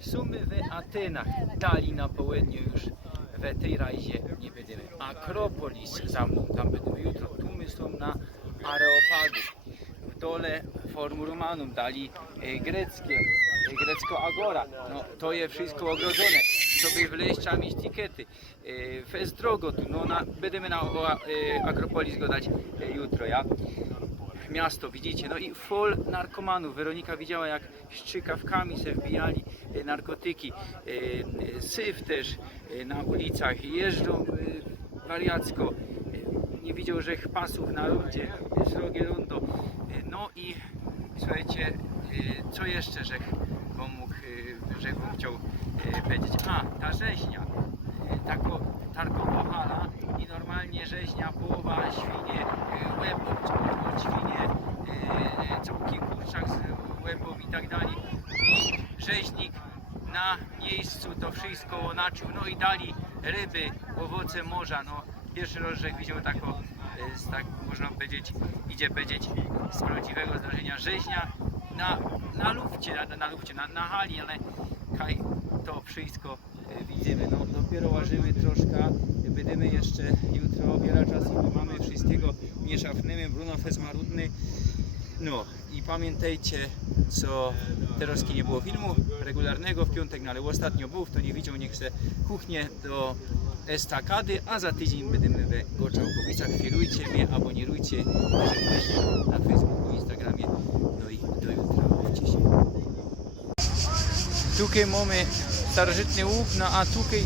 Sumy w Atenach dali na południu już w tej rajdzie nie będziemy. Akropolis za mną, tam będziemy jutro. Tu my są na Areopagu. W dole Forum Romanum dali grecko Agora. No to jest wszystko ogrodzone. Sobie wleźć trzeba mieć tikety. Fest drogo tu, no będziemy na Akropolis go dać jutro, ja. Miasto, widzicie, no i full narkomanów. Weronika widziała, jak strzykawkami se wbijali narkotyki, syf też na ulicach, jeżdżą wariacko, nie widział, że pasów na rundzie, srogie rondo. No i słuchajcie, co jeszcze, że bym chciał powiedzieć, ta rzeźnia, targowa hala i normalnie rzeźnia, połowa świnie, łebów, od świnie, całki kurczak z łebów i tak dalej. I rzeźnik na miejscu to wszystko naczył, no i dali ryby, owoce morza. No, pierwszy raz, że widział tak można powiedzieć, z prawdziwego zdarzenia rzeźnia na hali, ale to wszystko widzimy. No dopiero łażymy troszkę, będziemy jeszcze jutro wiele czasu, bo mamy wszystkiego, mieszafnymy, Bruno Fesmarudny. No i pamiętajcie, co teraz nie było filmu regularnego w piątek, no ale ostatnio był, kto nie widział, niech se kuchnię do estakady, a za tydzień będziemy we Goczałkowicach. Chwilujcie mnie, abonirujcie, żegnajcie na Facebooku, Instagramie. No i do jutra, bawcie się. Tutaj mamy starożytny łuk, no a tutaj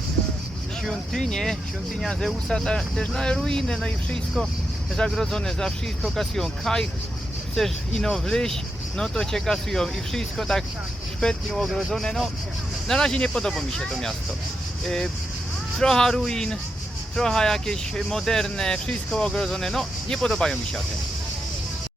świątynia Zeusa też na ruiny, no i wszystko zagrodzone, za wszystko kasują. Kaj, chcesz ino wleźć, no to cię kasują i wszystko tak szpetnie ogrodzone. No na razie nie podoba mi się to miasto. Trochę ruin, trochę jakieś moderne, wszystko ogrodzone, no nie podobają mi się Ateny.